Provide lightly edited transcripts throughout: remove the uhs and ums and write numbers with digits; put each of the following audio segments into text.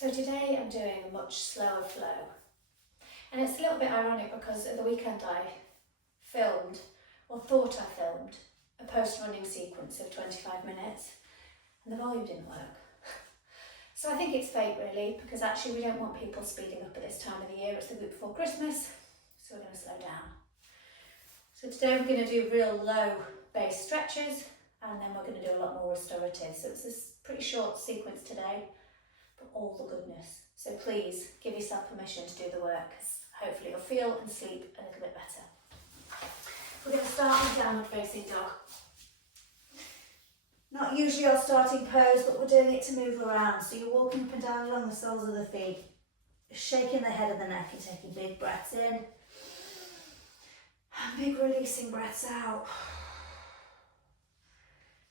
So today I'm doing a much slower flow, and it's a little bit ironic because at the weekend I filmed, or thought I filmed, a post-running sequence of 25 minutes and the volume didn't work. So I think it's fate really, because actually we don't want people speeding up at this time of the year. It's the week before Christmas, so we're going to slow down. So today we're going to do real low base stretches, and then we're going to do a lot more restorative. So it's this pretty short sequence today, but all the goodness. So please give yourself permission to do the work, because hopefully you'll feel and sleep a little bit better. We're going to start with downward facing dog. Not usually our starting pose, but we're doing it to move around. So you're walking up and down along the soles of the feet, shaking the head and the neck and taking big breaths in. And big releasing breaths out.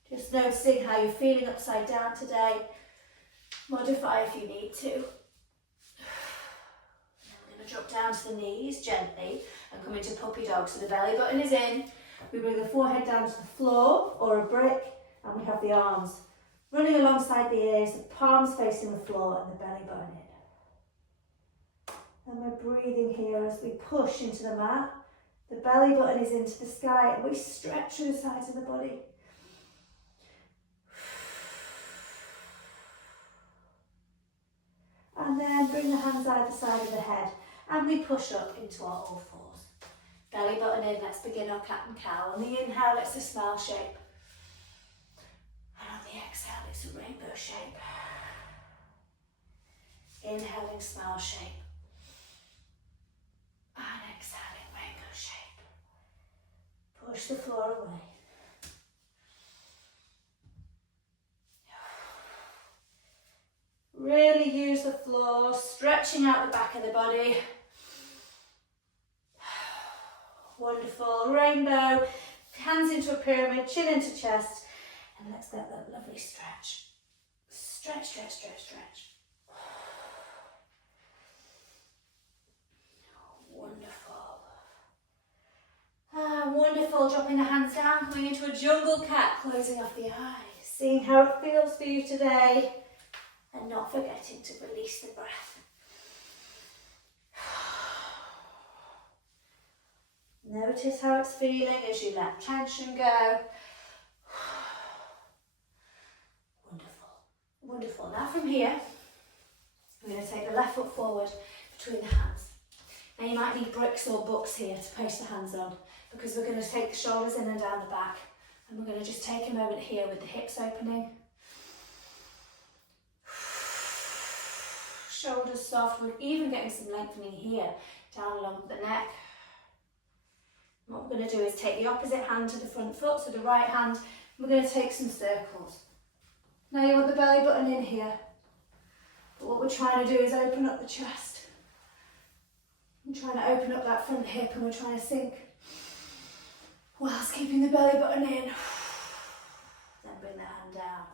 Just noticing how you're feeling upside down today. Modify if you need to. Then we're going to drop down to the knees gently and come into puppy dog. So the belly button is in. We bring the forehead down to the floor or a brick, and we have the arms running alongside the ears, the palms facing the floor and the belly button in. And we're breathing here as we push into the mat. The belly button is into the sky and we stretch through the sides of the body. And then bring the hands either side of the head and we push up into our all fours. Belly button in, let's begin our cat and cow. On the inhale, it's a smile shape. And on the exhale, it's a rainbow shape. Inhaling, smile shape. And exhaling, rainbow shape. Push the floor away. Really use the floor, stretching out the back of the body. Wonderful. Rainbow. Hands into a pyramid, chin into chest. And let's get that lovely stretch. Stretch, stretch, stretch, stretch. Wonderful. Wonderful. Dropping the hands down, coming into a jungle cat, closing off the eyes. Seeing how it feels for you today. And not forgetting to release the breath. Notice how it's feeling as you let tension go. Wonderful. Wonderful. Now from here, we're going to take the left foot forward between the hands. Now you might need bricks or books here to place the hands on, because we're going to take the shoulders in and down the back. And we're going to just take a moment here with the hips opening. Shoulders soft, we're even getting some lengthening here, down along the neck. And what we're going to do is take the opposite hand to the front foot, so the right hand, we're going to take some circles. Now you want the belly button in here, but what we're trying to do is open up the chest. We're trying to open up that front hip and we're trying to sink whilst keeping the belly button in. Then bring the hand down.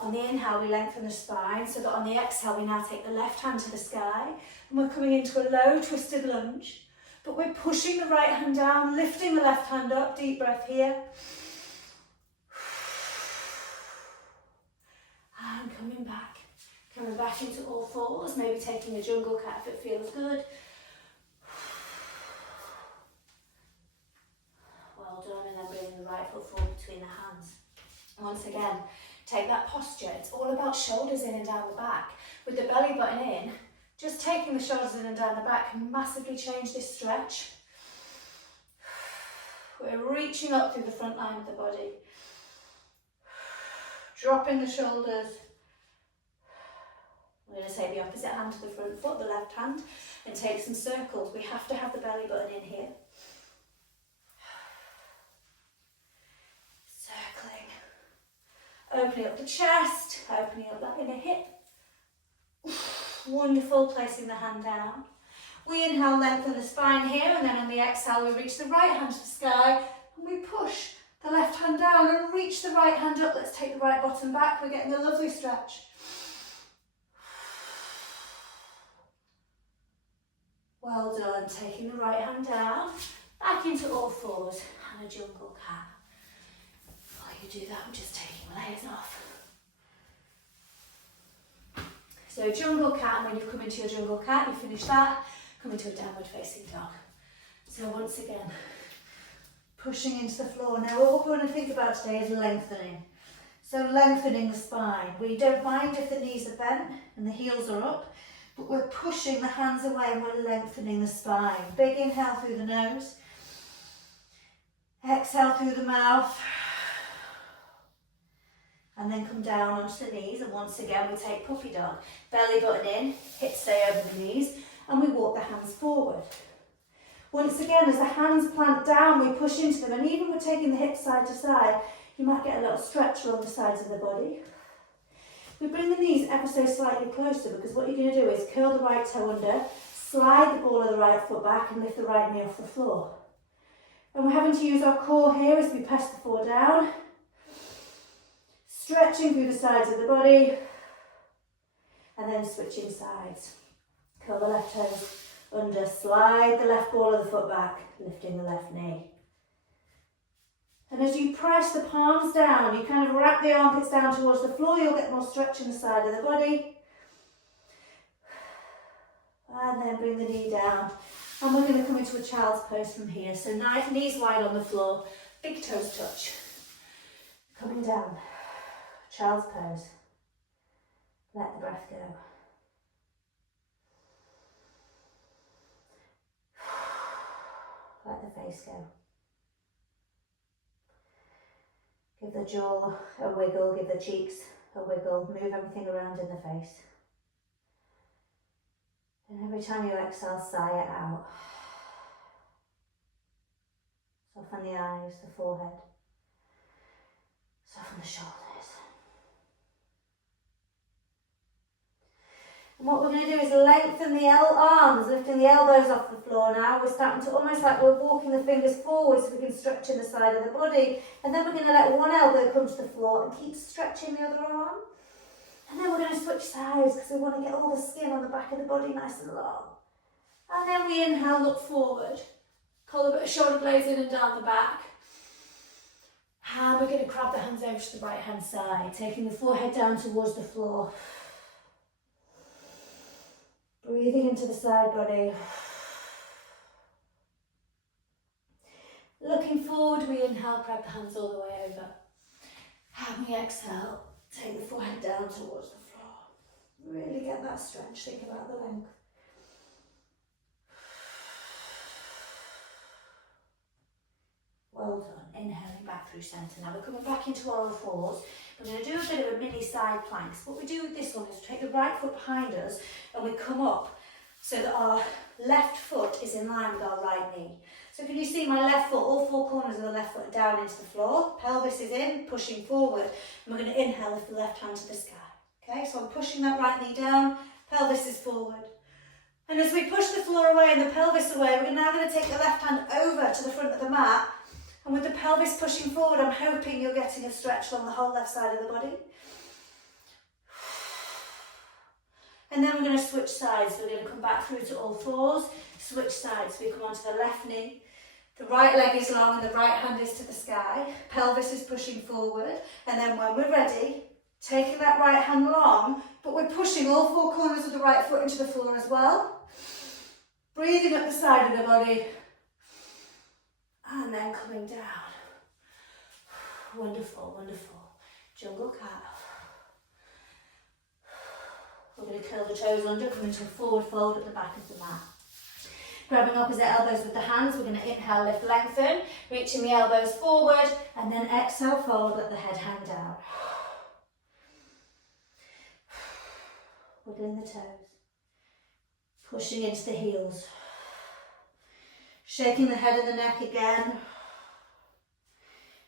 On the inhale, we lengthen the spine, so that on the exhale, we now take the left hand to the sky, and we're coming into a low twisted lunge, but we're pushing the right hand down, lifting the left hand up, deep breath here. And coming back into all fours, maybe taking a jungle cat if it feels good. Well done, and then bringing the right foot forward between the hands. Once again, take that posture. It's all about shoulders in and down the back. With the belly button in, just taking the shoulders in and down the back can massively change this stretch. We're reaching up through the front line of the body. Dropping the shoulders. We're going to take the opposite hand to the front foot, the left hand, and take some circles. We have to have the belly button in here. Opening up the chest, opening up that inner hip. Wonderful, placing the hand down. We inhale, lengthen the spine here, and then on the exhale we reach the right hand to the sky and we push the left hand down and reach the right hand up. Let's take the right bottom back, we're getting a lovely stretch. Well done, taking the right hand down, back into all fours and a jungle cat. While you do that, I'm just taking layers off. So jungle cat, and when you've come into your jungle cat, you finish that, come into a downward facing dog. So once again, pushing into the floor. Now what we're going to think about today is lengthening. So lengthening the spine. We don't mind if the knees are bent and the heels are up, but we're pushing the hands away and we're lengthening the spine. Big inhale through the nose. Exhale through the mouth. And then come down onto the knees, and once again we take puppy dog. Belly button in, hips stay over the knees, and we walk the hands forward. Once again, as the hands plant down, we push into them, and even we're taking the hips side to side, you might get a little stretch along the sides of the body. We bring the knees ever so slightly closer, because what you're going to do is curl the right toe under, slide the ball of the right foot back, and lift the right knee off the floor. And we're having to use our core here as we press the floor down. Stretching through the sides of the body, and then switching sides. Curl the left toes under, slide the left ball of the foot back, lifting the left knee. And as you press the palms down, you kind of wrap the armpits down towards the floor, you'll get more stretch in the side of the body. And then bring the knee down. And we're going to come into a child's pose from here. So knees wide on the floor, big toes touch. Coming down. Child's pose. Let the breath go. Let the face go. Give the jaw a wiggle, give the cheeks a wiggle, move everything around in the face. And every time you exhale, sigh it out. Soften the eyes, the forehead. Soften the shoulders. And what we're going to do is lengthen the arms, lifting the elbows off the floor now. We're starting to almost like we're walking the fingers forward so we can stretch in the side of the body. And then we're going to let one elbow come to the floor and keep stretching the other arm. And then we're going to switch sides because we want to get all the skin on the back of the body nice and long. And then we inhale, look forward. Pull a bit of shoulder blades in and down the back. And we're going to grab the hands over to the right hand side, taking the forehead down towards the floor. Breathing into the side body. Looking forward, we inhale, grab the hands all the way over. And we exhale, take the forehead down towards the floor. Really get that stretch, think about the length. Well done. Inhaling back through centre. Now we're coming back into our fours. We're going to do a bit of a mini side planks. What we do with this one is we take the right foot behind us and we come up so that our left foot is in line with our right knee. So can you see my left foot, all four corners of the left foot are down into the floor. Pelvis is in, pushing forward. And we're going to inhale, lift the left hand to the sky. Okay, so I'm pushing that right knee down, pelvis is forward. And as we push the floor away and the pelvis away, we're now going to take the left hand over to the front of the mat. And with the pelvis pushing forward, I'm hoping you're getting a stretch along the whole left side of the body. And then we're going to switch sides. We're going to come back through to all fours, switch sides. We come onto the left knee. The right leg is long and the right hand is to the sky. Pelvis is pushing forward. And then when we're ready, taking that right hand long, but we're pushing all four corners of the right foot into the floor as well. Breathing up the side of the body. And then coming down. Wonderful, wonderful. Jungle cat. We're going to curl the toes under, come into a forward fold at the back of the mat. Grabbing opposite elbows with the hands, we're going to inhale, lift, lengthen, reaching the elbows forward, and then exhale, fold, let the head hang down. Wiggling the toes. Pushing into the heels. Shaking the head and the neck again.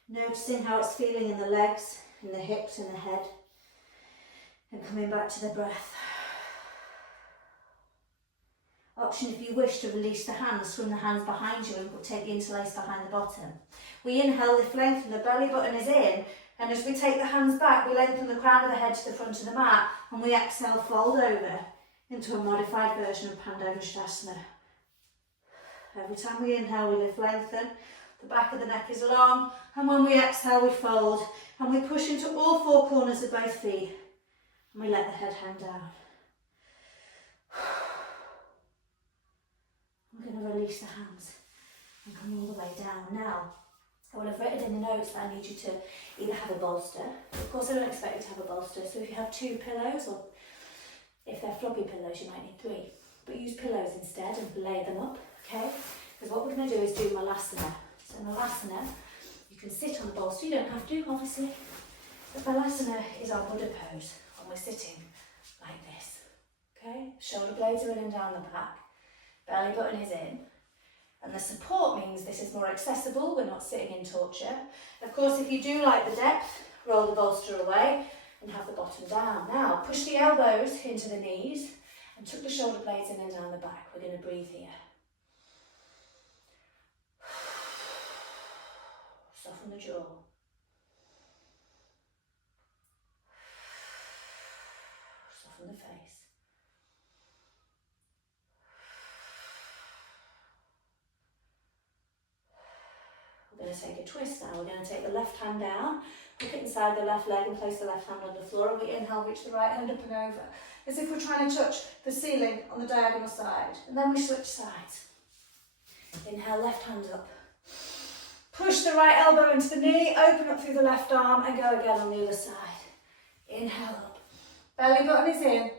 Noticing how it's feeling in the legs, in the hips, in the head. And coming back to the breath. Option if you wish to release the hands, swing the hands behind you and take the interlace behind the bottom. We inhale, lift, lengthen, the belly button is in. And as we take the hands back, we lengthen the crown of the head to the front of the mat. And we exhale, fold over into a modified version of Pandavastasana. Every time we inhale, we lift, lengthen. The back of the neck is long. And when we exhale, we fold. And we push into all four corners of both feet. And we let the head hang down. I'm going to release the hands and come all the way down. Now, I would have written in the notes that I need you to either have a bolster. Of course, I don't expect you to have a bolster, so if you have 2 pillows, or if they're floppy pillows, you might need 3. But use pillows instead and lay them up, okay? Because what we're going to do is do Malasana. So Malasana, you can sit on the bolster, you don't have to, obviously. But Malasana is our Buddha pose, and we're sitting like this, okay? Shoulder blades are in and down the back, belly button is in. And the support means this is more accessible, we're not sitting in torture. Of course, if you do like the depth, roll the bolster away and have the bottom down. Now, push the elbows into the knees and tuck the shoulder blades in and down the back. We're going to breathe here. Soften the jaw. Soften the face. We're going to take a twist now. We're going to take the left hand down, hook it inside the left leg and place the left hand on the floor, and we inhale, reach the right hand up and over, as if we're trying to touch the ceiling on the diagonal side. And then we switch sides. Inhale, left hand up. Push the right elbow into the knee, open up through the left arm and go again on the other side. Inhale up. Belly button is in.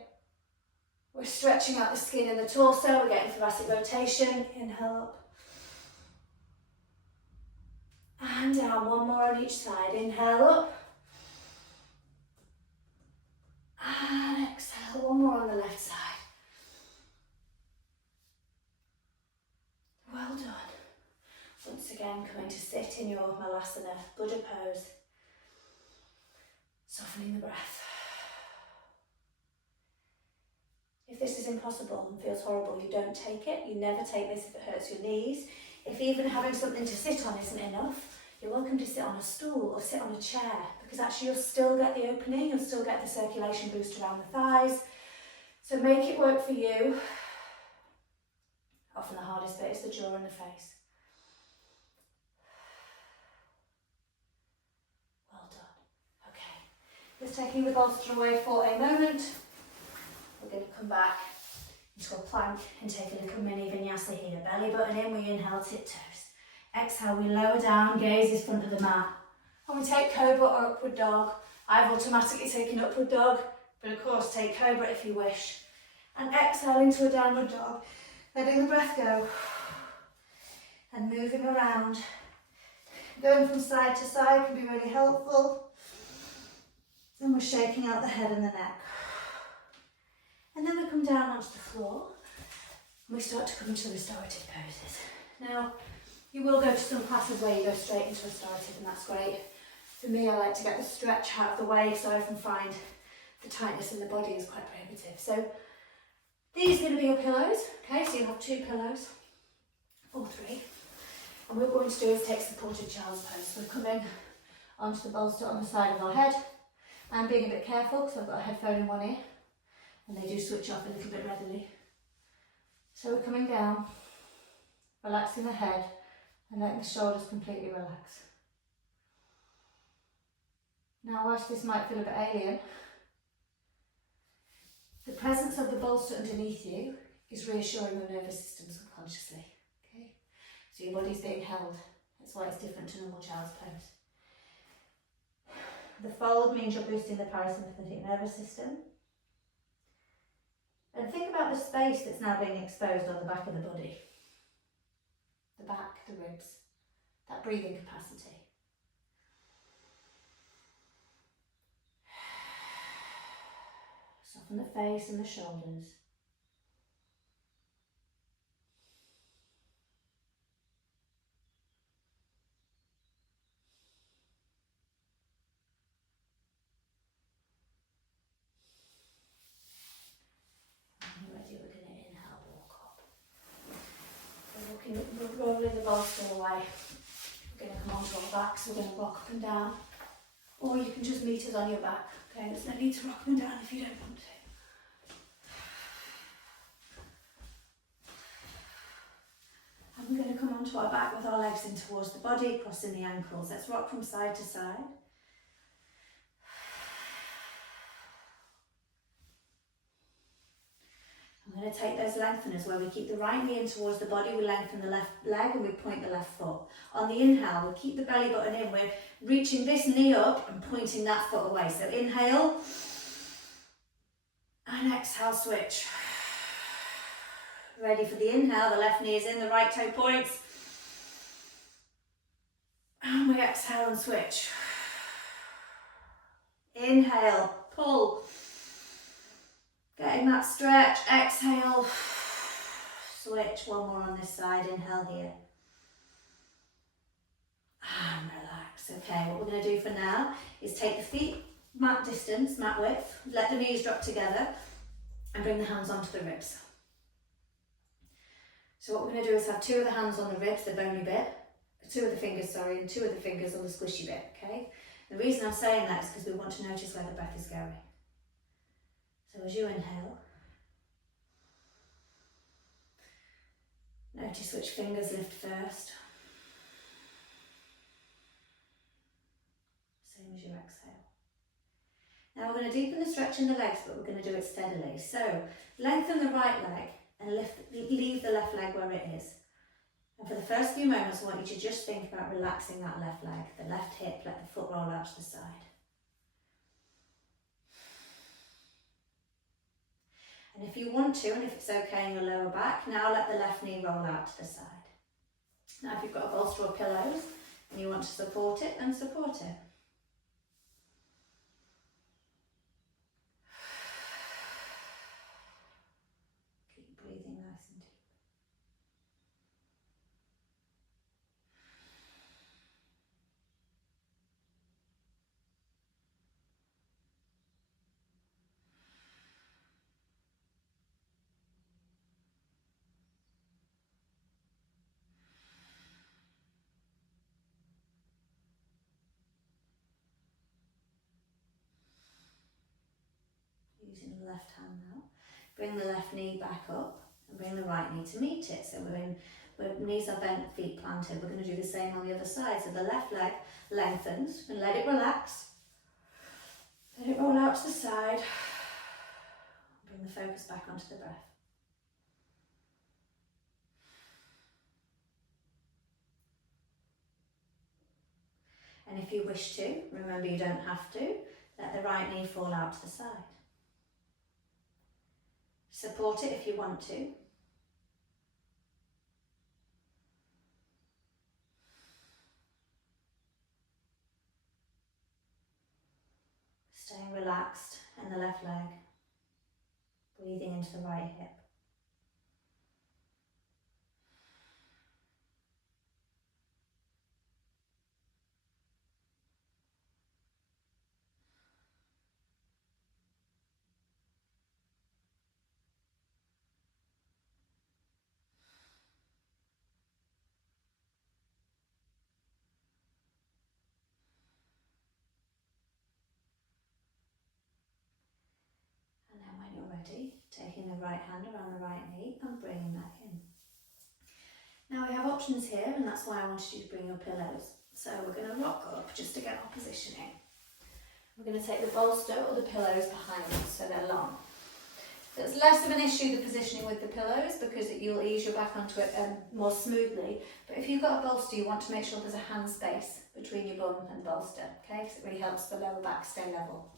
We're stretching out the skin in the torso, we're getting thoracic rotation. Inhale up. And down, one more on each side. Inhale up. And exhale, one more on the left side. Well done. Once again, coming to sit in your Malasana, Buddha pose. Softening the breath. If this is impossible and feels horrible, you don't take it. You never take this if it hurts your knees. If even having something to sit on isn't enough, you're welcome to sit on a stool or sit on a chair, because actually you'll still get the opening, you'll still get the circulation boost around the thighs. So make it work for you. Often the hardest bit is the jaw and the face. Well done. Okay, just taking the bolster away for a moment. We're going to come back into a plank and take a little mini vinyasa here. Belly button in, we inhale, tiptoes. Exhale, we lower down, gaze is front of the mat. And we take Cobra or Upward Dog. I've automatically taken Upward Dog, but of course take Cobra if you wish. And exhale into a Downward Dog, letting the breath go. And moving around. Going from side to side can be really helpful. And we're shaking out the head and the neck. And then we come down onto the floor and we start to come into restorative poses. Now, you will go to some classes where you go straight into restorative, and that's great. For me, I like to get the stretch out of the way, so I often find the tightness in the body is quite prohibitive. So these are going to be your pillows, okay? So you have 2 pillows, or 3. And what we're going to do is take supported child's pose. We're coming onto the bolster on the side of our head. I'm being a bit careful because I've got a headphone in one ear, and they do switch off a little bit readily. So we're coming down, relaxing the head and letting the shoulders completely relax. Now, whilst this might feel a bit alien, the presence of the bolster underneath you is reassuring your nervous system subconsciously. Okay? So your body's being held. That's why it's different to normal child's pose. The fold means you're boosting the parasympathetic nervous system. And think about the space that's now being exposed on the back of the body. The back, the ribs, that breathing capacity. Soften the face and the shoulders. We're rolling the bolster away. We're going to come onto our backs, we're going to rock up and down. Or you can just meet us on your back. Okay, there's no need to rock up and down if you don't want to. And we're going to come onto our back with our legs in towards the body, crossing the ankles. Let's rock from side to side. And I'm going to take those lengtheners where we keep the right knee in towards the body, we lengthen the left leg and we point the left foot. On the inhale, we keep the belly button in, we're reaching this knee up and pointing that foot away. So inhale and exhale, switch. Ready for the inhale, the left knee is in, the right toe points. And we exhale and switch. Inhale, pull. Getting that stretch, exhale. Switch, one more on this side, inhale here. And relax. Okay, what we're going to do for now is take the feet mat distance, mat width, let the knees drop together and bring the hands onto the ribs. So what we're going to do is have two of the hands on the ribs, the bony bit, two of the fingers on the squishy bit, okay? The reason I'm saying that is because we want to notice where the breath is going. So as you inhale, notice which fingers lift first. Same as you exhale. Now we're going to deepen the stretch in the legs, but we're going to do it steadily. So lengthen the right leg and leave the left leg where it is. And for the first few moments, I want you to just think about relaxing that left leg, the left hip, let the foot roll out to the side. And if you want to, and if it's okay in your lower back, now let the left knee roll out to the side. Now if you've got a bolster or pillows and you want to support it, then support it. Keep breathing nice and deep. Using the left hand now. Bring the left knee back up and bring the right knee to meet it. So knees are bent, feet planted. We're going to do the same on the other side. So the left leg lengthens and let it relax. Let it roll out to the side. Bring the focus back onto the breath. And if you wish to, remember you don't have to, let the right knee fall out to the side. Support it if you want to. Staying relaxed in the left leg, breathing into the right hip. Ready, taking the right hand around the right knee and bringing that in. Now we have options here, and that's why I wanted you to bring your pillows. So we're going to rock up just to get our positioning. We're going to take the bolster or the pillows behind us so they're long. So it's less of an issue, the positioning with the pillows, because you'll ease your back onto it more smoothly. But if you've got a bolster, you want to make sure there's a hand space between your bum and the bolster, okay? Because it really helps the lower back stay level.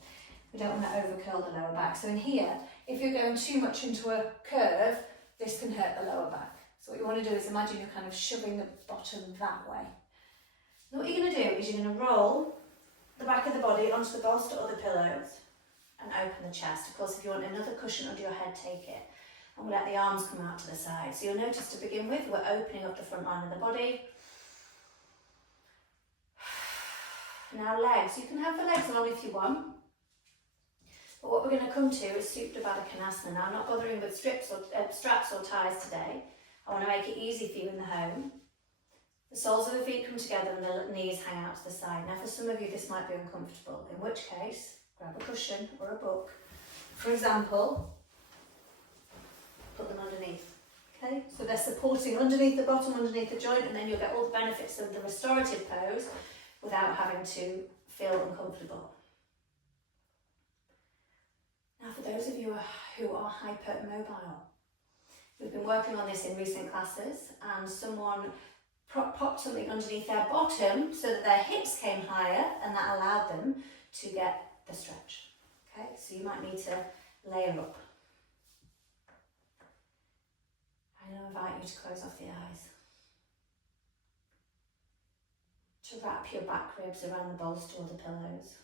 We don't want to overcurl the lower back. So in here, if you're going too much into a curve, this can hurt the lower back. So what you want to do is imagine you're kind of shoving the bottom that way. And what you're going to do is you're going to roll the back of the body onto the bolster or the pillows and open the chest. Of course, if you want another cushion under your head, take it. And we'll let the arms come out to the side. So you'll notice to begin with, we're opening up the front line of the body. Now legs. You can have the legs long if you want. But what we're going to come to is Supta Baddha Konasana. Now, I'm not bothering with straps or ties today. I want to make it easy for you in the home. The soles of the feet come together and the knees hang out to the side. Now, for some of you, this might be uncomfortable, in which case, grab a cushion or a book. For example, put them underneath. Okay, so they're supporting underneath the bottom, underneath the joint, and then you'll get all the benefits of the restorative pose without having to feel uncomfortable. Now for those of you who are hypermobile, We've been working on this in recent classes, and someone popped something underneath their bottom so that their hips came higher, and that allowed them to get the stretch. Okay, so you might need to layer up. I now invite you to close off the eyes. To wrap your back ribs around the bolster or the pillows.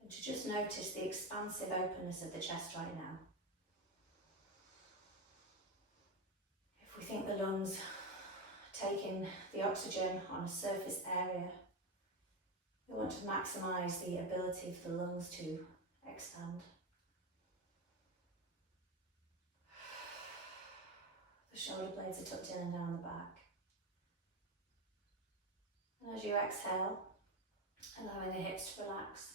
And to just notice the expansive openness of the chest right now. If we think the lungs taking the oxygen on a surface area, we want to maximise the ability for the lungs to expand. The shoulder blades are tucked in and down the back. And as you exhale, allowing the hips to relax.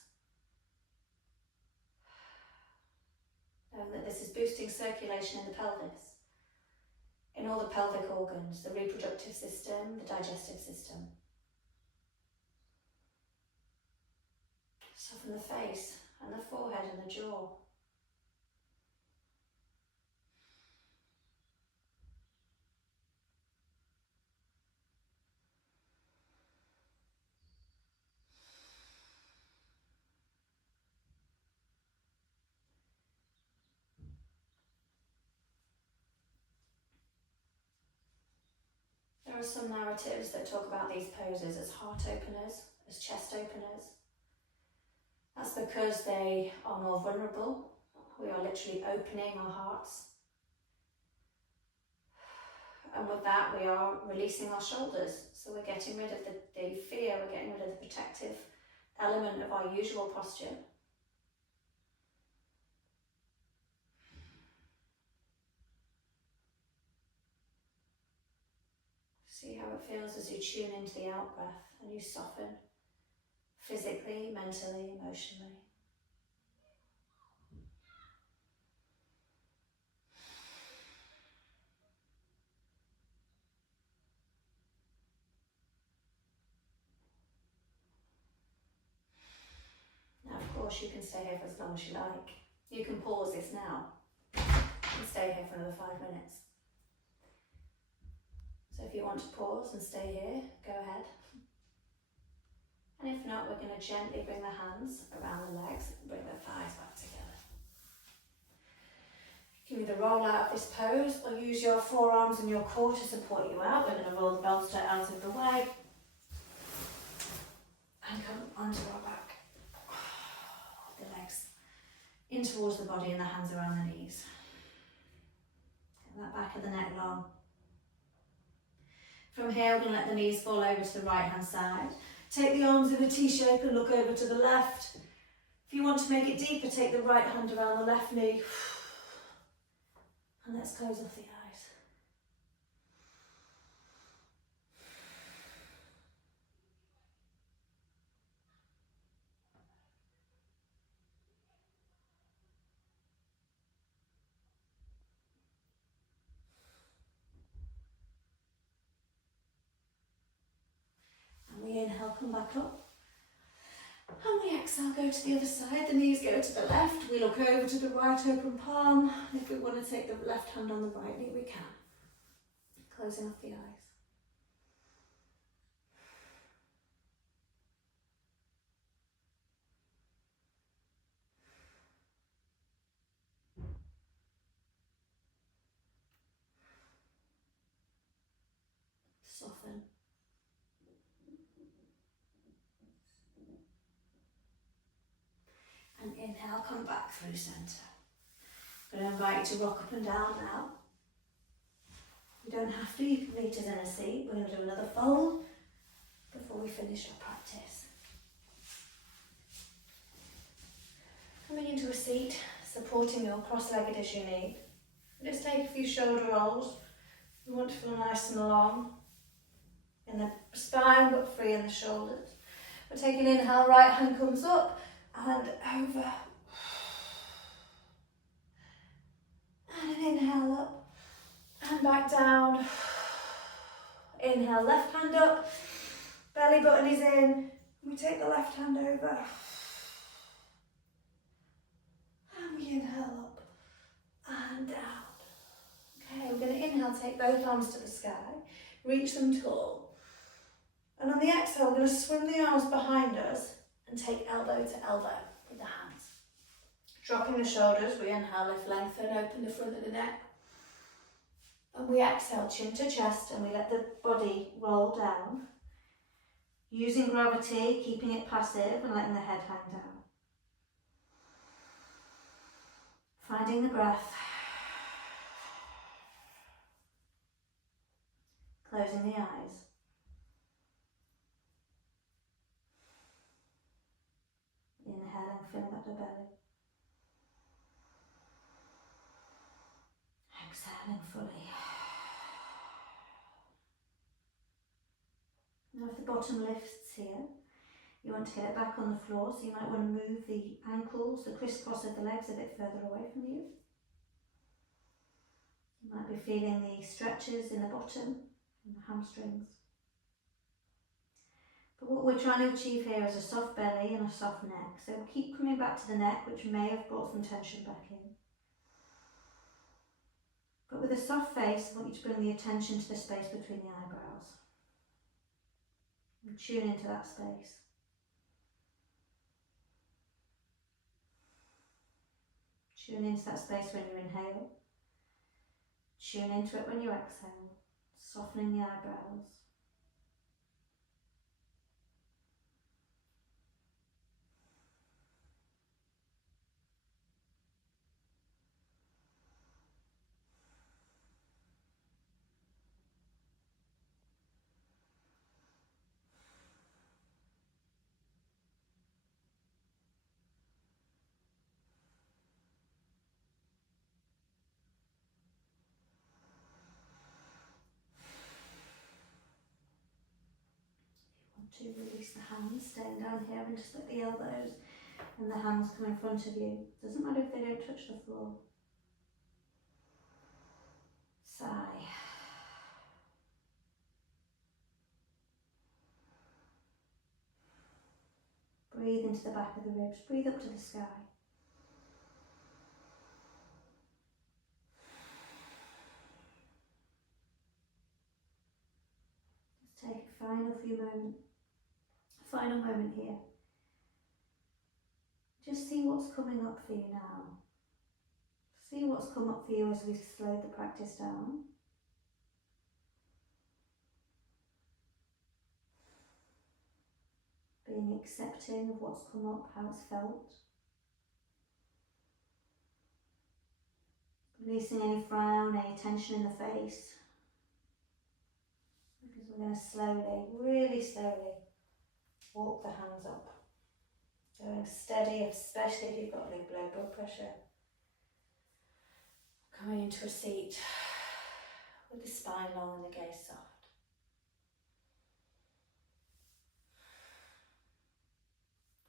Knowing that this is boosting circulation in the pelvis, in all the pelvic organs, the reproductive system, the digestive system. Soften the face and the forehead and the jaw. There are some narratives that talk about these poses as heart openers, as chest openers. That's because they are more vulnerable. We are literally opening our hearts. And with that, we are releasing our shoulders. So we're getting rid of the fear, we're getting rid of the protective element of our usual posture. See how it feels as you tune into the out breath and you soften physically, mentally, emotionally. Now, of course, you can stay here for as long as you like. You can pause this now and stay here for another 5 minutes. So if you want to pause and stay here, go ahead. And if not, we're going to gently bring the hands around the legs and bring the thighs back together. You can either roll out of this pose or use your forearms and your core to support you out. We're going to roll the bolster out of the way and come onto our back. The legs in towards the body and the hands around the knees. Get that back of the neck long. From here, we're going to let the knees fall over to the right hand side. Take the arms in a T shape and look over to the left. If you want to make it deeper, take the right hand around the left knee. And let's close off the eyes. And we inhale, come back up. And we exhale, go to the other side. The knees go to the left. We look over to the right open palm. And if we want to take the left hand on the right knee, we can. Closing off the eyes. Soften. And inhale, come back through centre. I'm going to invite you to rock up and down now. You don't have to, you can meet us in a seat. We're going to do another fold before we finish our practice. Coming into a seat, supporting your cross-legged as you need. Just take a few shoulder rolls. We want to feel nice and long in the spine, but free in the shoulders. We're taking an inhale, right hand comes up and over. And an inhale up and back down. Inhale, left hand up, belly button is in. We take the left hand over. And we inhale up and down. we're going to inhale, take both arms to the sky, reach them tall. And on the exhale, we're going to swim the arms behind us and take elbow to elbow with the hands. Dropping the shoulders, we inhale, lift, lengthen, open the front of the neck. And we exhale, chin to chest, and we let the body roll down. Using gravity, keeping it passive and letting the head hang down. Finding the breath. Closing the eyes. Inhaling, filling up the belly. Exhaling fully. Now if the bottom lifts here, you want to get it back on the floor, so you might want to move the ankles, the crisscross of the legs a bit further away from you. You might be feeling the stretches in the bottom and the hamstrings. But what we're trying to achieve here is a soft belly and a soft neck. So we'll keep coming back to the neck, which may have brought some tension back in. But with a soft face, I want you to bring the attention to the space between the eyebrows. And tune into that space. Tune into that space when you inhale. Tune into it when you exhale, softening the eyebrows. To release the hands, staying down here and just let the elbows and the hands come in front of you. Doesn't matter if they don't touch the floor. Sigh. Breathe into the back of the ribs, breathe up to the sky. Just take a final moment here. Just see what's coming up for you now. See what's come up for you as we've slowed the practice down. Being accepting of what's come up, how it's felt. Releasing any frown, any tension in the face. Because we're going to slowly, really slowly, walk the hands up. Going steady, especially if you've got low blood pressure. Coming into a seat with the spine long and the gaze soft.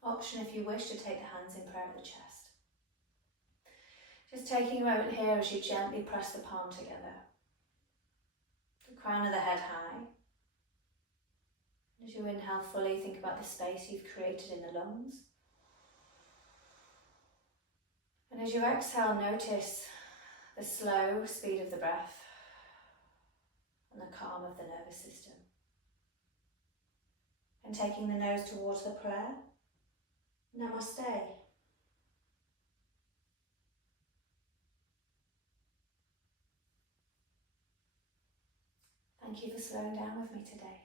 Option if you wish to take the hands in prayer at the chest. Just taking a moment here as you gently press the palm together. The crown of the head high. As you inhale fully, think about the space you've created in the lungs. And as you exhale, notice the slow speed of the breath and the calm of the nervous system. And taking the nose towards the prayer, Namaste. Thank you for slowing down with me today.